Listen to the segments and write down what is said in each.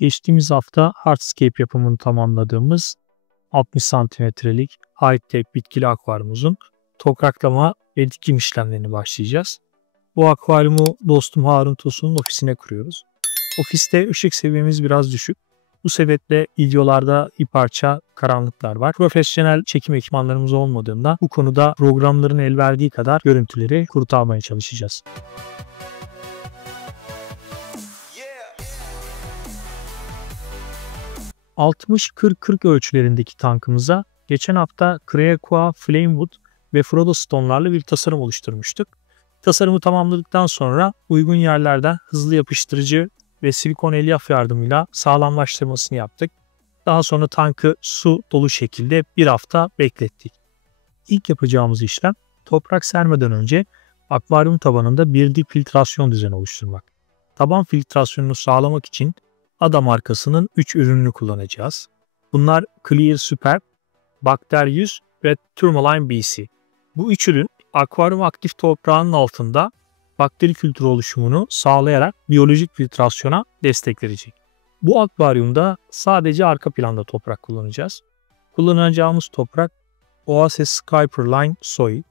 Geçtiğimiz hafta hardscape yapımını tamamladığımız 60 santimetrelik high-tech bitkili akvaryumumuzun topraklama ve dikim işlemlerini başlayacağız. Bu akvaryumu dostum Harun Tosun'un ofisine kuruyoruz. Ofiste ışık seviyemiz biraz düşük. Bu sebeple videolarda bir parça karanlıklar var. Profesyonel çekim ekipmanlarımız olmadığında bu konuda programların el verdiği kadar görüntüleri kurtarmaya çalışacağız. ...60-40-40 ölçülerindeki tankımıza geçen hafta Creaqua Flamewood ve Frodo Stone'larla bir tasarım oluşturmuştuk. Tasarımı tamamladıktan sonra uygun yerlerden hızlı yapıştırıcı ve silikon elyaf yardımıyla sağlamlaştırmasını yaptık. Daha sonra tankı su dolu şekilde bir hafta beklettik. İlk yapacağımız işlem toprak sermeden önce akvaryum tabanında bir dip filtrasyon düzeni oluşturmak. Taban filtrasyonunu sağlamak için Ada markasının 3 ürününü kullanacağız. Bunlar Clear Super, Bacter 100 ve Tourmaline BC. Bu 3 ürün akvaryum aktif toprağının altında bakteri kültürü oluşumunu sağlayarak biyolojik filtrasyona destek verecek. Bu akvaryumda sadece arka planda toprak kullanacağız. Kullanacağımız toprak Oasis Skyperline Soil.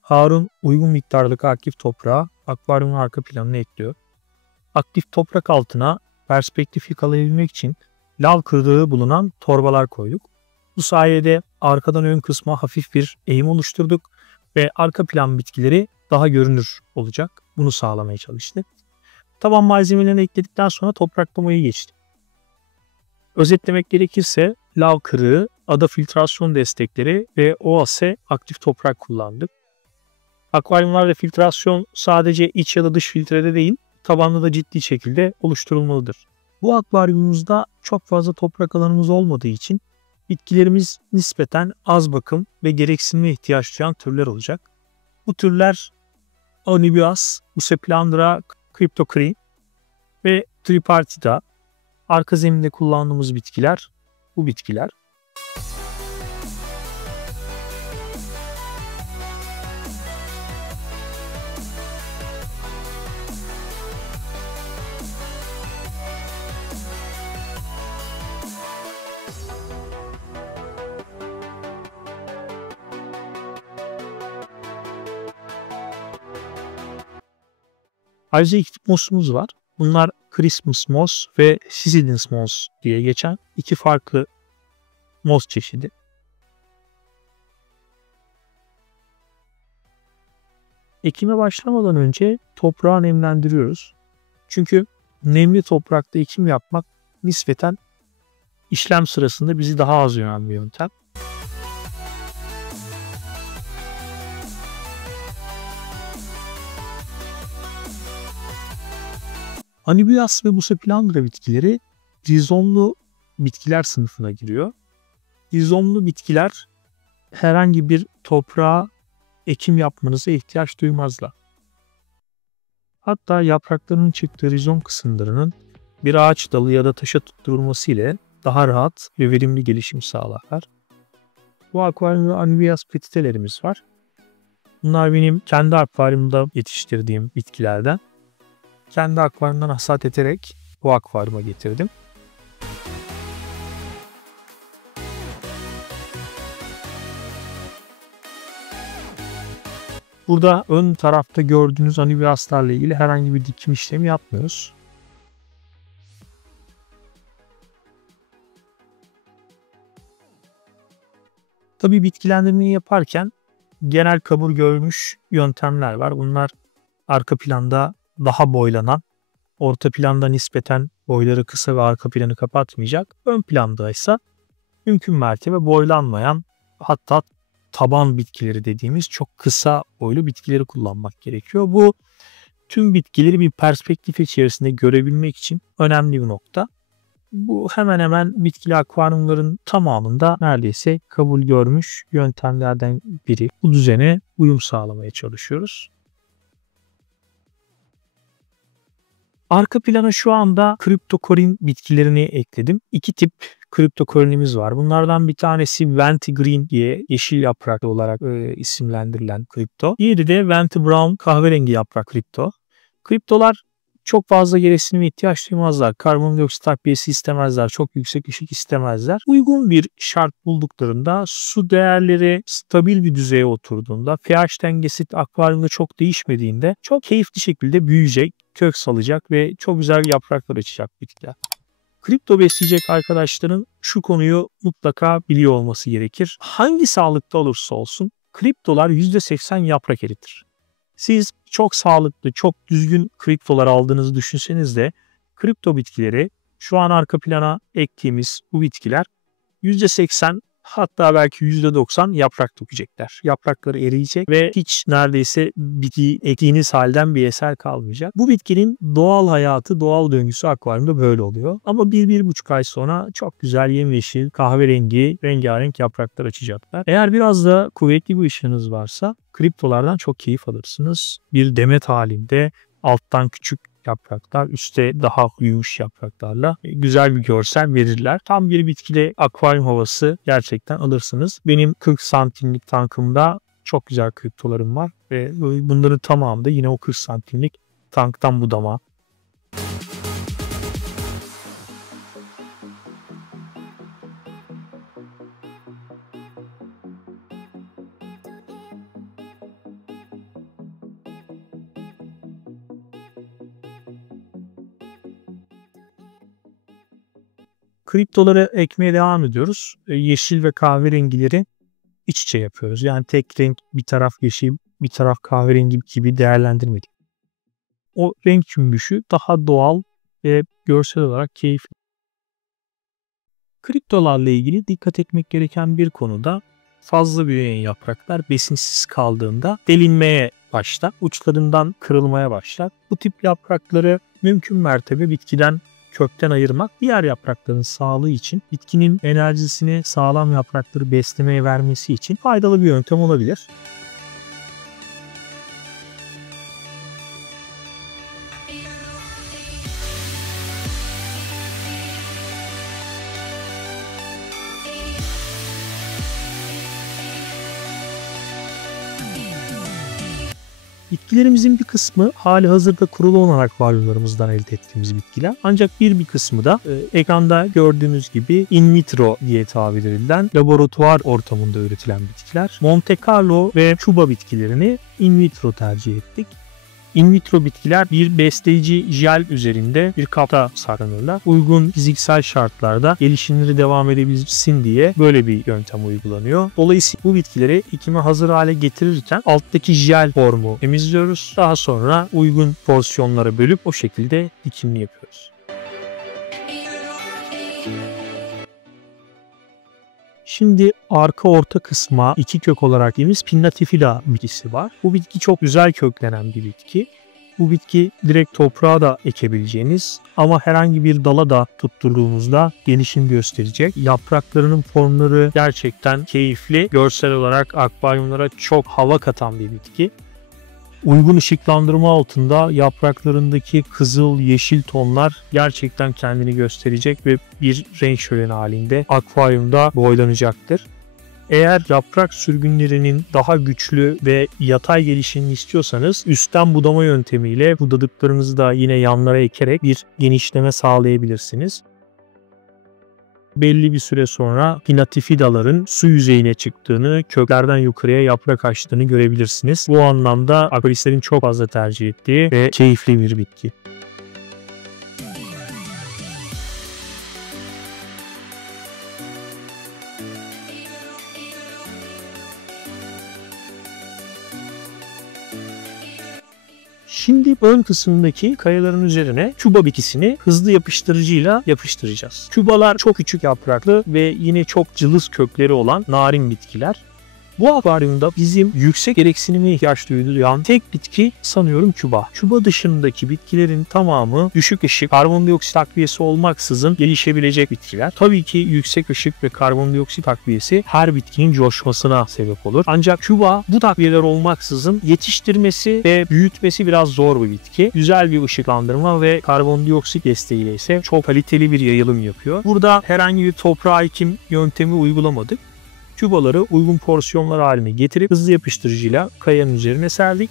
Harun uygun miktarlık aktif toprağı akvaryumun arka planına ekliyor. Aktif toprak altına perspektif yakalayabilmek için lav kırığı bulunan torbalar koyduk. Bu sayede arkadan ön kısma hafif bir eğim oluşturduk ve arka plan bitkileri daha görünür olacak. Bunu sağlamaya çalıştık. Taban malzemelerini ekledikten sonra topraklamayı geçtik. Özetlemek gerekirse lav kırığı, ada filtrasyon destekleri ve OAS aktif toprak kullandık. Akvaryumlarda filtrasyon sadece iç ya da dış filtrede değil, tabanda da ciddi şekilde oluşturulmalıdır. Bu akvaryumumuzda çok fazla toprak alanımız olmadığı için bitkilerimiz nispeten az bakım ve gereksinime ihtiyaç duyan türler olacak. Bu türler Onibias, Bucephalandra cryptocrene ve Tripartida. Arka zeminde kullandığımız bitkiler bu bitkiler. Ayrıca iki tip moss'umuz var. Bunlar Christmas moss ve Seasons moss diye geçen iki farklı moss çeşidi. Ekime başlamadan önce toprağı nemlendiriyoruz. Çünkü nemli toprakta ekim yapmak nispeten işlem sırasında bizi daha az yoran bir yöntem. Anibias ve Bucephalandra bitkileri rizomlu bitkiler sınıfına giriyor. Rizomlu bitkiler herhangi bir toprağa ekim yapmanıza ihtiyaç duymazlar. Hatta yapraklarının çıktığı rizom kısımlarının bir ağaç dalı ya da taşa tutturulması ile daha rahat ve verimli gelişim sağlarlar. Bu akvaryumda Anibias petitelerimiz var. Bunlar benim kendi akvaryumda yetiştirdiğim bitkilerden. Kendi akvaryumdan hasat ederek bu akvaryuma getirdim. Burada ön tarafta gördüğünüz anibiaslarla ilgili herhangi bir dikim işlemi yapmıyoruz. Tabii bitkilendirmeyi yaparken genel kabul görmüş yöntemler var. Bunlar arka planda daha boylanan, orta planda nispeten boyları kısa ve arka planı kapatmayacak. Ön planda ise mümkün mertebe boylanmayan, hatta taban bitkileri dediğimiz çok kısa boylu bitkileri kullanmak gerekiyor. Bu tüm bitkileri bir perspektif içerisinde görebilmek için önemli bir nokta. Bu hemen hemen bitkili akvaryumların tamamında neredeyse kabul görmüş yöntemlerden biri. Bu düzene uyum sağlamaya çalışıyoruz. Arka plana şu anda Cryptocorin bitkilerini ekledim. İki tip Cryptocorin'imiz var. Bunlardan bir tanesi Venti Green diye yeşil yapraklı olarak isimlendirilen kripto. Diğeri de Venti Brown kahverengi yaprak kripto. Kriptolar çok fazla gereksinime ihtiyaç duymazlar. Karbondioksit takviyesi istemezler. Çok yüksek ışık istemezler. Uygun bir şart bulduklarında, su değerleri stabil bir düzeye oturduğunda, pH dengesi akvaryumda çok değişmediğinde çok keyifli şekilde büyüyecek, kök salacak ve çok güzel yapraklar açacak bitkiler. Kripto besleyecek arkadaşların şu konuyu mutlaka biliyor olması gerekir. Hangi sağlıkta olursa olsun kriptolar %80 yaprak eritir. Siz çok sağlıklı, çok düzgün kriptolar aldığınızı düşünseniz de kripto bitkileri, şu an arka plana ektiğimiz bu bitkiler %80 hatta belki %90 yaprak dökecekler. Yaprakları eriyecek ve hiç neredeyse bitki ektiğiniz halden bir eser kalmayacak. Bu bitkinin doğal hayatı, doğal döngüsü akvaryumda böyle oluyor. Ama 1-1,5 ay sonra çok güzel yemyeşil, kahverengi, rengarenk yapraklar açacaklar. Eğer biraz da kuvvetli bir ışığınız varsa kriptolardan çok keyif alırsınız. Bir demet halinde alttan küçük yapraklar, üstte daha büyümüş yapraklarla güzel bir görsel verirler. Tam bir bitkili akvaryum havası gerçekten alırsınız. Benim 40 santimlik tankımda çok güzel kriptolarım var ve bunların tamamı da yine o 40 santimlik tanktan budama. Kriptoları ekmeye devam ediyoruz. Yeşil ve kahverengileri iç içe yapıyoruz. Yani tek renk, bir taraf yeşil, bir taraf kahverengi gibi değerlendirmedik. O renk cümbüşü daha doğal ve görsel olarak keyifli. Kriptolarla ilgili dikkat etmek gereken bir konuda fazla büyüyen yapraklar besinsiz kaldığında delinmeye başlar. Uçlarından kırılmaya başlar. Bu tip yaprakları mümkün mertebe bitkiden kökten ayırmak diğer yaprakların sağlığı için, bitkinin enerjisini sağlam yaprakları beslemeye vermesi için faydalı bir yöntem olabilir. Bitkilerimizin bir kısmı hali hazırda kurulu olan akvaryumlarımızdan elde ettiğimiz bitkiler. Ancak bir kısmı da ekranda gördüğünüz gibi in vitro diye tabir edilen laboratuvar ortamında üretilen bitkiler. Monte Carlo ve Cuba bitkilerini in vitro tercih ettik. In vitro bitkiler bir besleyici jel üzerinde bir kapta saklanırlar. Uygun fiziksel şartlarda gelişimleri devam edebilsin diye böyle bir yöntem uygulanıyor. Dolayısıyla bu bitkileri ekime hazır hale getirirken alttaki jel formu temizliyoruz. Daha sonra uygun porsiyonlara bölüp o şekilde dikimini yapıyoruz. Şimdi arka orta kısma iki kök olarak dediğimiz Pinnatifida bitkisi var. Bu bitki çok güzel köklenen bir bitki. Bu bitki direkt toprağa da ekebileceğiniz ama herhangi bir dala da tutturduğunuzda gelişim gösterecek. Yapraklarının formları gerçekten keyifli. Görsel olarak akvaryumlara çok hava katan bir bitki. Uygun ışıklandırma altında yapraklarındaki kızıl, yeşil tonlar gerçekten kendini gösterecek ve bir renk şöleni halinde akvaryumda boylanacaktır. Eğer yaprak sürgünlerinin daha güçlü ve yatay gelişimini istiyorsanız üstten budama yöntemiyle budadıklarınızı da yine yanlara ekerek bir genişleme sağlayabilirsiniz. Belli bir süre sonra Pinnatifidaların su yüzeyine çıktığını, köklerden yukarıya yaprak açtığını görebilirsiniz. Bu anlamda akvaristlerin çok fazla tercih ettiği ve keyifli bir bitki. Şimdi ön kısmındaki kayaların üzerine Cuba bitkisini hızlı yapıştırıcıyla yapıştıracağız. Cubalar çok küçük yapraklı ve yine çok cılız kökleri olan narin bitkiler. Bu akvaryumda bizim yüksek gereksinime ihtiyaç duyulan tek bitki sanıyorum Cuba. Cuba dışındaki bitkilerin tamamı düşük ışık, karbondioksit takviyesi olmaksızın gelişebilecek bitkiler. Tabii ki yüksek ışık ve karbondioksit takviyesi her bitkinin coşmasına sebep olur. Ancak Cuba bu takviyeler olmaksızın yetiştirmesi ve büyütmesi biraz zor bir bitki. Güzel bir ışıklandırma ve karbondioksit desteğiyle ise çok kaliteli bir yayılım yapıyor. Burada herhangi bir toprağa ekim yöntemi uygulamadık. Cubaları uygun porsiyonlar haline getirip hızlı yapıştırıcıyla kayanın üzerine serdik.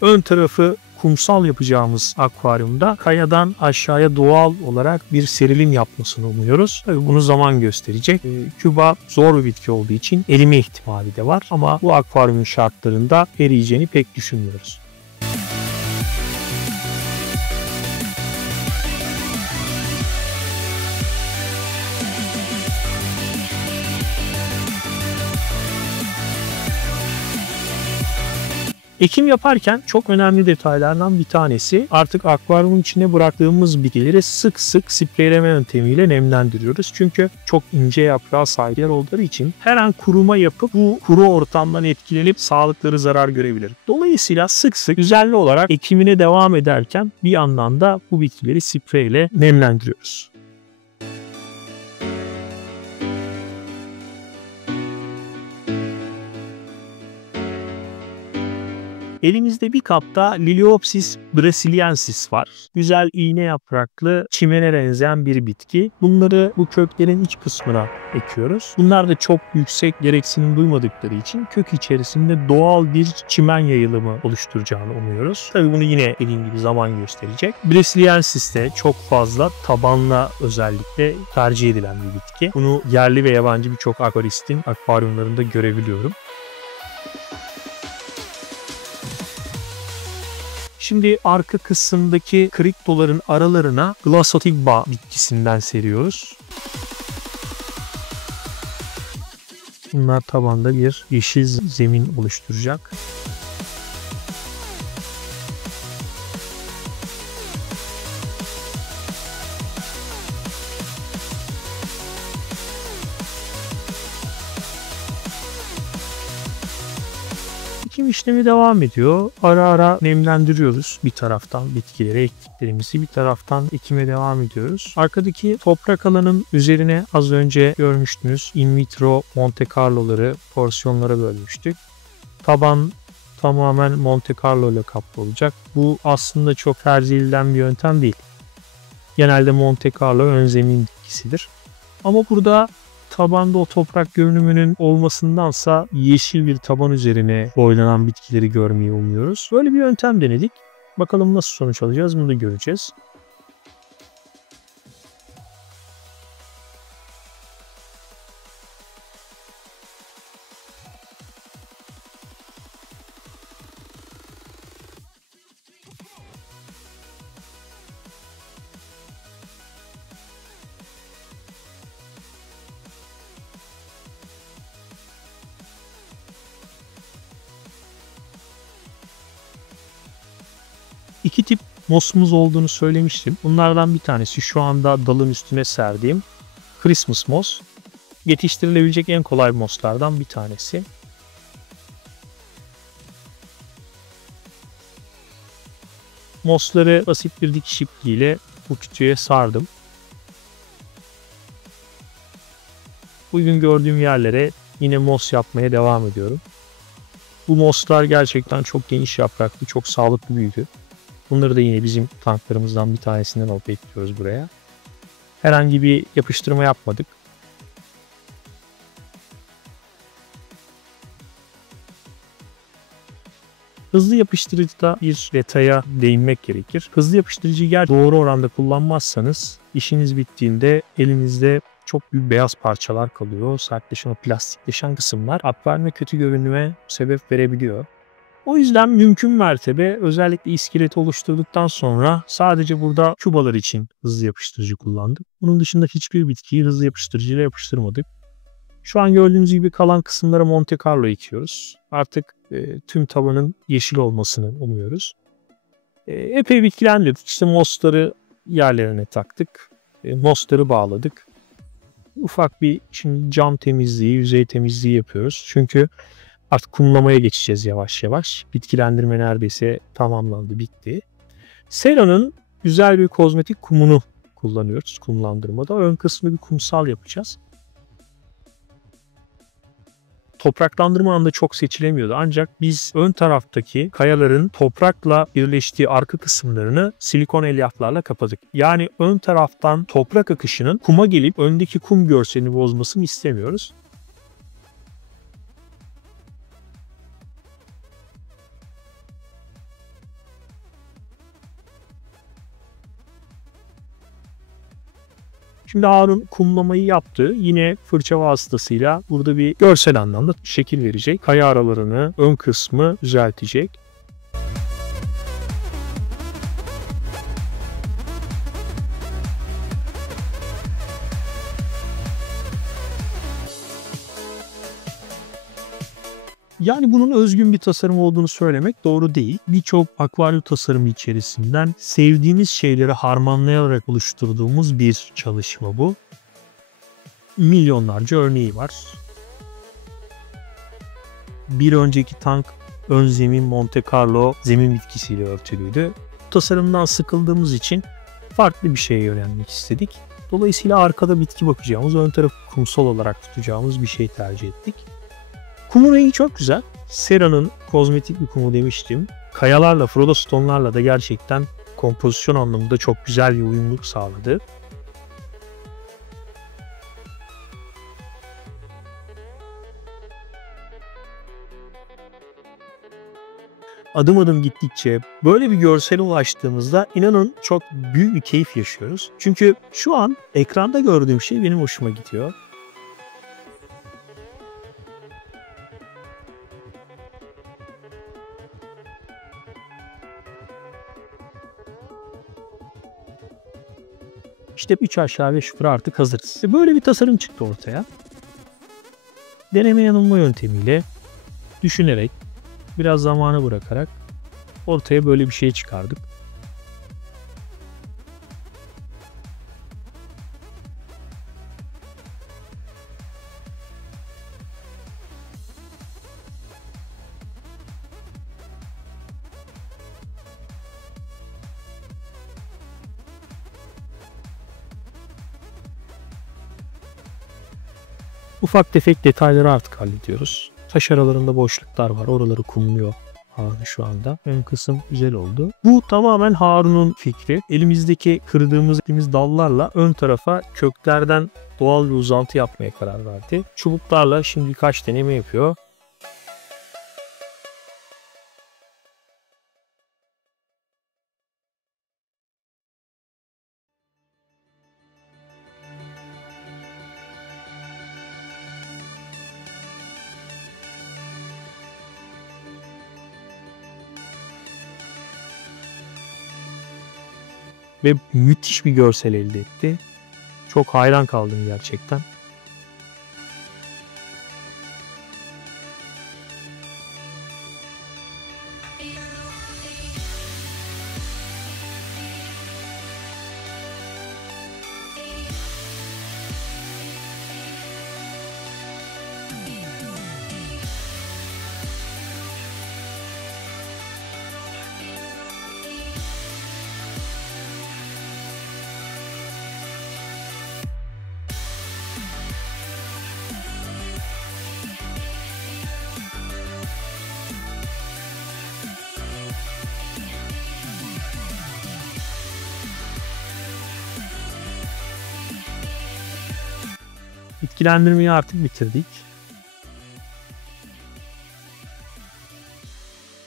Ön tarafı kumsal yapacağımız akvaryumda kayadan aşağıya doğal olarak bir serilim yapmasını umuyoruz. Tabii bunu zaman gösterecek. Küba zor bir bitki olduğu için erime ihtimali de var ama bu akvaryumun şartlarında eriyeceğini pek düşünmüyoruz. Ekim yaparken çok önemli detaylardan bir tanesi, artık akvaryumun içine bıraktığımız bitkileri sık sık spreyleme yöntemiyle nemlendiriyoruz. Çünkü çok ince yaprağa sahip yer olduğu için her an kuruma yapıp bu kuru ortamdan etkilenip sağlıkları zarar görebilir. Dolayısıyla sık sık düzenli olarak ekimine devam ederken bir yandan da bu bitkileri spreyle nemlendiriyoruz. Elimizde bir kapta Liliopsis brasiliensis var. Güzel iğne yapraklı, çimene benzeyen bir bitki. Bunları bu köklerin iç kısmına ekiyoruz. Bunlar da çok yüksek gereksinim duymadıkları için kök içerisinde doğal bir çimen yayılımı oluşturacağını umuyoruz. Tabii bunu yine dediğim gibi zaman gösterecek. Brasiliensis de çok fazla tabanla özellikle tercih edilen bir bitki. Bunu yerli ve yabancı birçok akvaristin akvaryumlarında görebiliyorum. Şimdi arka kısımdaki kriptoların aralarına Glossotigba bitkisinden seriyoruz. Bunlar tabanda bir yeşil zemin oluşturacak. Ekim işlemi devam ediyor. Ara ara nemlendiriyoruz bir taraftan bitkileri ektiklerimizi, bir taraftan ekime devam ediyoruz. Arkadaki toprak alanın üzerine az önce görmüştünüz in vitro Monte Carlo'ları porsiyonlara bölmüştük. Taban tamamen Monte Carlo ile kaplı olacak. Bu aslında çok tercih edilen bir yöntem değil. Genelde Monte Carlo ön zemin bitkisidir. Ama burada tabanda o toprak görünümünün olmasındansa yeşil bir taban üzerine boylanan bitkileri görmeyi umuyoruz. Böyle bir yöntem denedik. Bakalım nasıl sonuç alacağız, bunu da göreceğiz. İki tip mosumuz olduğunu söylemiştim. Bunlardan bir tanesi şu anda dalın üstüne serdiğim Christmas moss. Yetiştirilebilecek en kolay moslardan bir tanesi. Mosları basit bir dikiş ipliğiyle bu kütüğe sardım. Bugün gördüğüm yerlere yine mos yapmaya devam ediyorum. Bu moslar gerçekten çok geniş yapraklı, çok sağlıklı büyüdü. Bunları da yine bizim tanklarımızdan bir tanesinden alıp ekliyoruz buraya. Herhangi bir yapıştırma yapmadık. Hızlı yapıştırıcıda bir detaya değinmek gerekir. Hızlı yapıştırıcıyı doğru oranda kullanmazsanız işiniz bittiğinde elinizde çok büyük beyaz parçalar kalıyor. Sertleşen, o plastikleşen kısımlar akvaryuma kötü görünüme sebep verebiliyor. O yüzden mümkün mertebe özellikle iskeleti oluşturduktan sonra sadece burada kübalar için hızlı yapıştırıcı kullandık. Bunun dışında hiçbir bitkiyi hızlı yapıştırıcıyla yapıştırmadık. Şu an gördüğünüz gibi kalan kısımlara Monte Carlo ekiyoruz. Artık tüm tabanın yeşil olmasını umuyoruz. Epey bitkilendirdik. İşte mosları yerlerine taktık. Mosları bağladık. Ufak bir şimdi cam temizliği, yüzey temizliği yapıyoruz. Çünkü artık kumlamaya geçeceğiz yavaş yavaş. Bitkilendirme neredeyse tamamlandı, bitti. Sera'nın güzel bir kozmetik kumunu kullanıyoruz kumlandırmada. Ön kısmı bir kumsal yapacağız. Topraklandırma anda çok seçilemiyordu. Ancak biz ön taraftaki kayaların toprakla birleştiği arka kısımlarını silikon elyaflarla kapadık. Yani ön taraftan toprak akışının kuma gelip öndeki kum görselini bozmasını istemiyoruz. Şimdi Harun kumlamayı yaptı. Yine fırça vasıtasıyla burada bir görsel anlamda şekil verecek. Kaya aralarını, ön kısmı düzeltecek. Yani bunun özgün bir tasarım olduğunu söylemek doğru değil. Birçok akvaryum tasarımı içerisinden sevdiğimiz şeyleri harmanlayarak oluşturduğumuz bir çalışma bu. Milyonlarca örneği var. Bir önceki tank ön zemin Monte Carlo zemin bitkisiyle örtülüydü. Bu tasarımdan sıkıldığımız için farklı bir şey öğrenmek istedik. Dolayısıyla arkada bitki bakacağımız, ön tarafı kumsal olarak tutacağımız bir şey tercih ettik. Kumun rengi çok güzel. Sera'nın kozmetik bir kumu demiştim. Kayalarla, Frodo Stone'larla da gerçekten kompozisyon anlamında çok güzel bir uyumluluk sağladı. Adım adım gittikçe böyle bir görsele ulaştığımızda inanın çok büyük bir keyif yaşıyoruz. Çünkü şu an ekranda gördüğüm şey benim hoşuma gidiyor. İşte 3 aşağı 5 yukarı artık hazırız. Böyle bir tasarım çıktı ortaya. Deneme yanılma yöntemiyle düşünerek, biraz zamanı bırakarak ortaya böyle bir şey çıkardık. Ufak tefek detayları artık hallediyoruz. Taş aralarında boşluklar var. Oraları kumluyor Harun şu anda. Ön kısım güzel oldu. Bu tamamen Harun'un fikri. Elimizdeki kırdığımız dallarla ön tarafa köklerden doğal bir uzantı yapmaya karar verdi. Çubuklarla şimdi birkaç deneme yapıyor. Ve müthiş bir görsel elde etti. Çok hayran kaldım gerçekten. Bitkilendirmeyi artık bitirdik.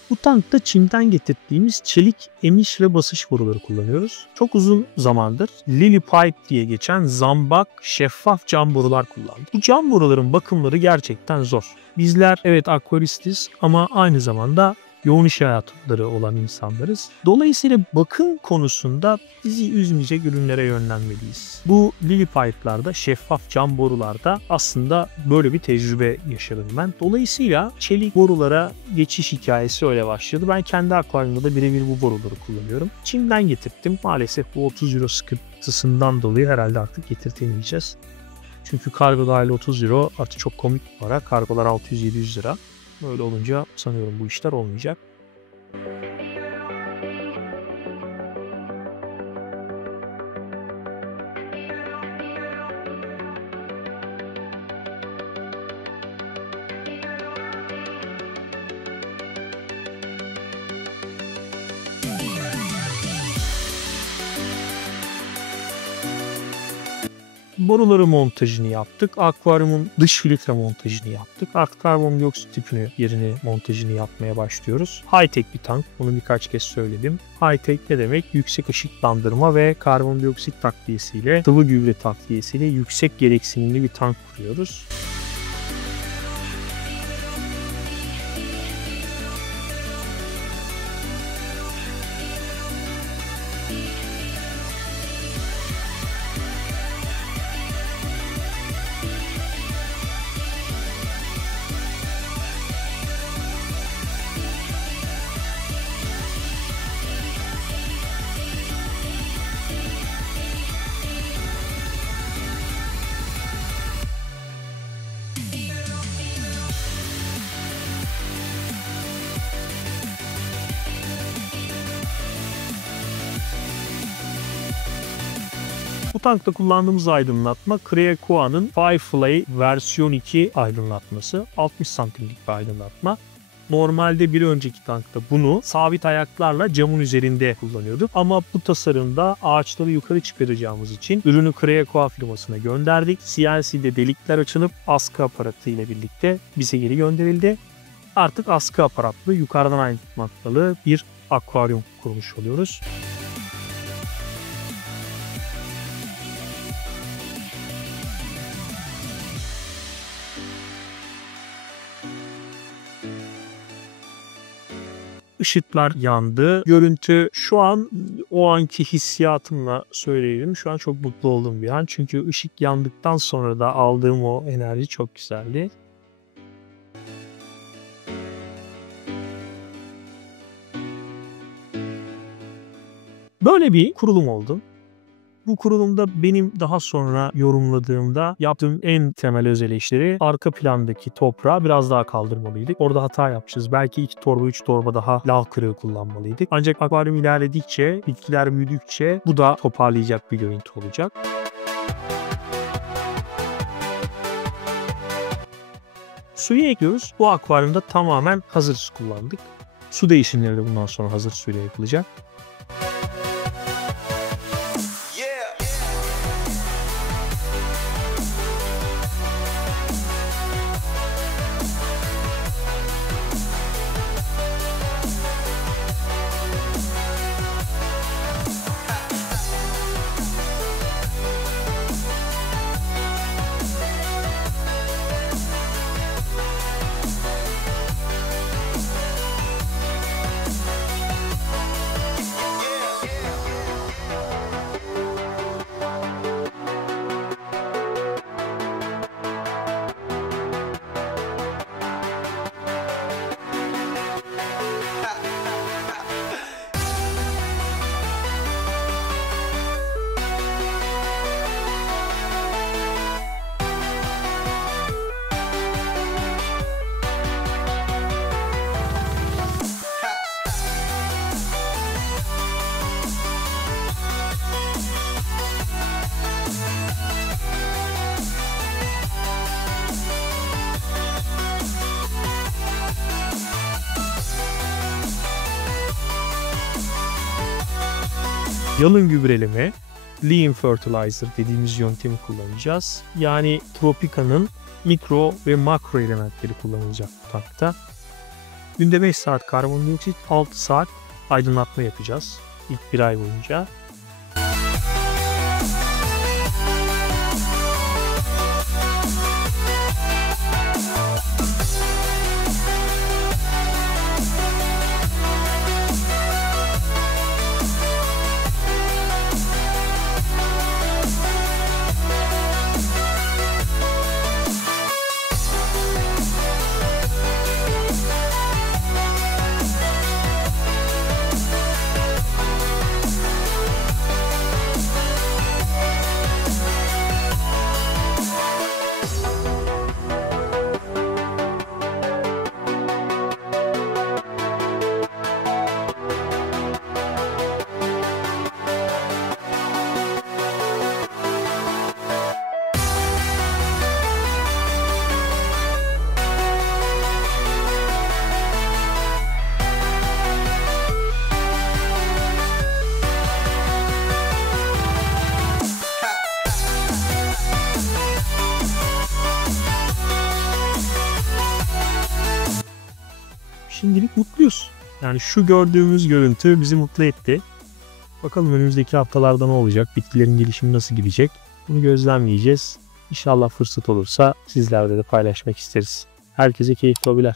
Bu tankta çimden getirdiğimiz çelik emiş ve basış boruları kullanıyoruz. Çok uzun zamandır Lily Pipe diye geçen zambak şeffaf cam borular kullandık. Bu cam boruların bakımları gerçekten zor. Bizler evet akvaristiz ama aynı zamanda yoğun iş hayatları olan insanlarız. Dolayısıyla bakım konusunda bizi üzmeyecek ürünlere yönlenmeliyiz. Bu Lily Pipe'larda, şeffaf cam borularda aslında böyle bir tecrübe yaşadım ben. Dolayısıyla çelik borulara geçiş hikayesi öyle başladı. Ben kendi akvaryumda da birebir bu boruları kullanıyorum. Çin'den getirttim. Maalesef bu 30 euro sıkıntısından dolayı herhalde artık getirtemeyeceğiz. Çünkü kargo dahil 30 euro artık çok komik bir para. Kargolar 600-700 lira. Böyle olunca sanıyorum bu işler olmayacak. Boruları montajını yaptık. Akvaryumun dış filtre montajını yaptık. Artık karbondioksit tüpünü yerini montajını yapmaya başlıyoruz. High-tech bir tank. Bunu birkaç kez söyledim. High-tech ne demek? Yüksek ışıklandırma ve karbondioksit takviyesiyle, sıvı gübre takviyesiyle yüksek gereksinimli bir tank kuruyoruz. Bu tankta kullandığımız aydınlatma Creacoa'nın Firefly versiyon 2 aydınlatması. 60 santimlik bir aydınlatma. Normalde bir önceki tankta bunu sabit ayaklarla camın üzerinde kullanıyorduk. Ama bu tasarımda ağaçları yukarı çıkaracağımız için ürünü Creacoa firmasına gönderdik. CNC'de delikler açılıp askı aparatı ile birlikte bize geri gönderildi. Artık askı aparatlı, yukarıdan aydınlatmalı bir akvaryum kurmuş oluyoruz. Işıklar yandı. Görüntü şu an o anki hissiyatımla söyleyeyim. Şu an çok mutlu olduğum bir an. Çünkü ışık yandıktan sonra da aldığım o enerji çok güzeldi. Böyle bir kurulum oldu. Bu kurulumda benim daha sonra yorumladığımda yaptığım en temel öz eleştiri arka plandaki toprağı biraz daha kaldırmalıydık. Orada hata yapmışız. Belki 2 torba 3 torba daha lav kırığı kullanmalıydık. Ancak akvaryum ilerledikçe, bitkiler büyüdükçe bu da toparlayacak bir görüntü olacak. Suyu ekliyoruz. Bu akvaryumda tamamen hazır su kullandık. Su değişimleri de bundan sonra hazır suyla yapılacak. Yalın gübreleme, lean fertilizer dediğimiz yöntemi kullanacağız. Yani Tropica'nın mikro ve makro elementleri kullanılacak bu tankta. Günde 5 saat karbondioksit, 6 saat aydınlatma yapacağız ilk bir ay boyunca. şimdilik mutluyuz. Yani şu gördüğümüz görüntü bizi mutlu etti. Bakalım önümüzdeki haftalarda ne olacak? Bitkilerin gelişimi nasıl gidecek? Bunu gözlemleyeceğiz. İnşallah fırsat olursa sizlerle de paylaşmak isteriz. Herkese keyifli hobiler.